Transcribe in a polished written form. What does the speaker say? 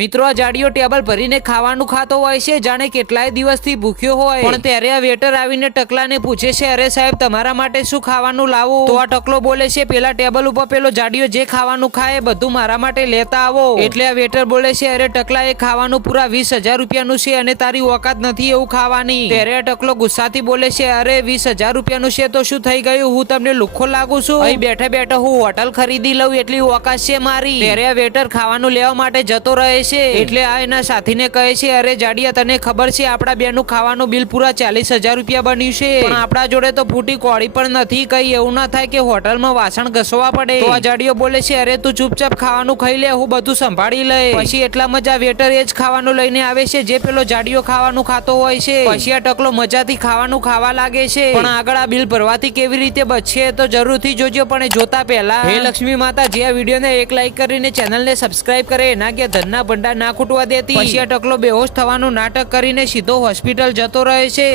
મિત્રો આ જાડીઓ ટેબલ ભરીને ખાવાનું ખાતો હોય છે, જાણે કેટલાય દિવસથી ભૂખ્યો હોય, પણ ત્યારે આ વેટર આવીને ટકલાને પૂછે છે, અરે સાહેબ તમારા માટે શું ખાવાનું લાવું? તો આ ટકલો બોલે છે, પેલા ટેબલ ઉપર પેલો જાડીઓ જે ખાવાનું ખાય બધું મારા માટે લેતા આવો. એટલે આ વેટર બોલે છે, અરે ટકલા એ ખાવાનું પૂરા 20,000 રૂપિયાનું છે અને તારી ઓકાત નથી એવું ખાવાની. ત્યારે આ ટકલો ગુસ્સાથી બોલે છે, અરે 20,000 રૂપિયાનું છે તો શું થઈ ગયું? હું તમને લુખ્ખો લાગુ છું? અહીં બેઠા બેઠા હું હોટલ ખરીદી લઉં એટલી ઓકાત છે મારી. ત્યારે આ વેટર ખાવાનું લેવા માટે જતો રહે છે. એટલે આ એના સાથીને કહે છે, અરે જાડિયા તને ખબર છે આપણા બેનું ખાવાનું બિલ પૂરા 40,000 રૂપિયા બન્યું છે, પણ આપણા જોડે તો ફૂટી કોળી પણ નથી. કઈ એવું ના થાય કે હોટલમાં વાસણ ઘસવા પડે. તો આ જાડિયો બોલે છે, અરે તું ચૂપચાપ ખાવાનું ખાઈ લે, હું બધું સંભાળી લે. પછી એટલામાં જ આ વેટર એ જ ખાવાનું લઈને આવે છે જે પેલો જાડિયો ખાવાનું ખાતો હોય છે. પછી આ ટકલો મજાથી ખાવાનું ખાવા લાગે છે, પણ આગળ આ બિલ ભરવાથી કેવી રીતે બચશે તો જરૂરથી જોજો. પણ જોતા પહેલા હે લક્ષ્મી માતા, જે આ વિડીયોને એક લાઈક કરીને ચેનલને સબસ્ક્રાઇબ કરે એના કે ધનના ભંડાર ના ખૂટવા દેતી. પછી આ ટકલો બેહોશ થવાનું નાટક કરીને સીધો હોસ્પિટલ જતો રહે છે.